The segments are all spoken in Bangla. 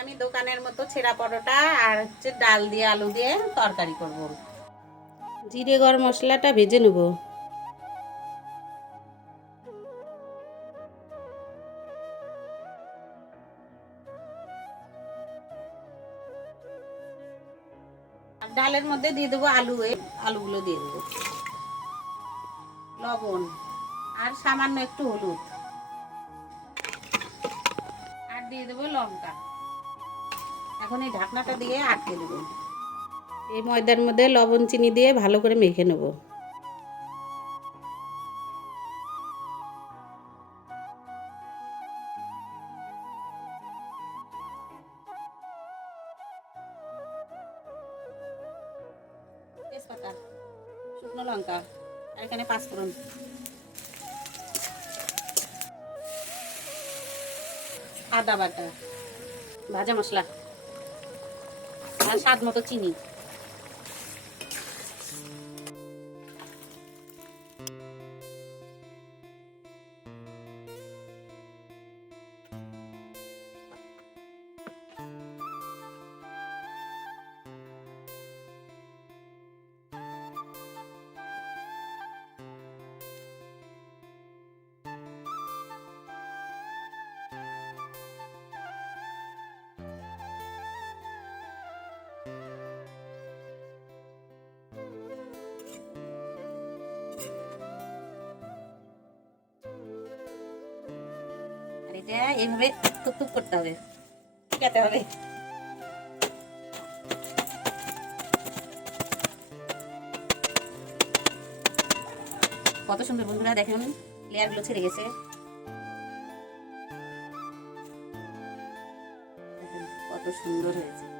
আমি দোকানের মতো ছেঁড়া পরোটা আর হচ্ছে ডাল দিয়ে, আলু দিয়ে তরকারি করব। জিরে গরম মশলাটা ভেজে নেব। ডালের মধ্যে দিয়ে দেবো আলু আলুগুলো দিয়ে দেবো। লবণ আর সামান্য একটু হলুদ। আর দিয়ে দেবো লঙ্কা। এখন এই ঢাকনাটা দিয়ে আটকে দেবো এই ময়দার মধ্যে লবণ, চিনি দিয়ে ভালো করে মেখে নেব। শুকনো লঙ্কা, আর এখানে আদা বাটা, ভাজা মশলা। আর স্বাদ মতো চিনি। এটা এইভাবে টুক টুক করতে হবে। টিকাতে হবে। কত সুন্দর বন্ধুরা, দেখেন লেয়ারগুলো ছেড়ে গেছে। কত সুন্দর হয়েছে।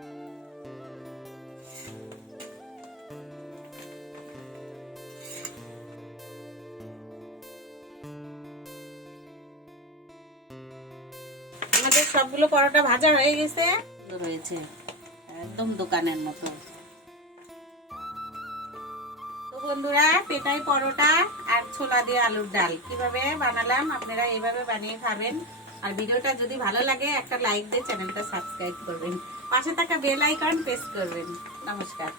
আমাদের সবগুলো পরোটা ভাজা হয়ে গেছে। হয়েছে একদম দোকানের মতো। তো বন্ধুরা পেটাই পরোটা আর ছোলা দিয়ে আলুর ডাল। কীভাবে বানালাম আপনারা এইভাবে বানিয়ে খাবেন। আর ভিডিওটা যদি ভালো লাগে একটা লাইক দিয়ে চ্যানেলটা সাবস্ক্রাইব করবেন। পাশে থাকা বেল আইকন প্রেস করবেন। নমস্কার।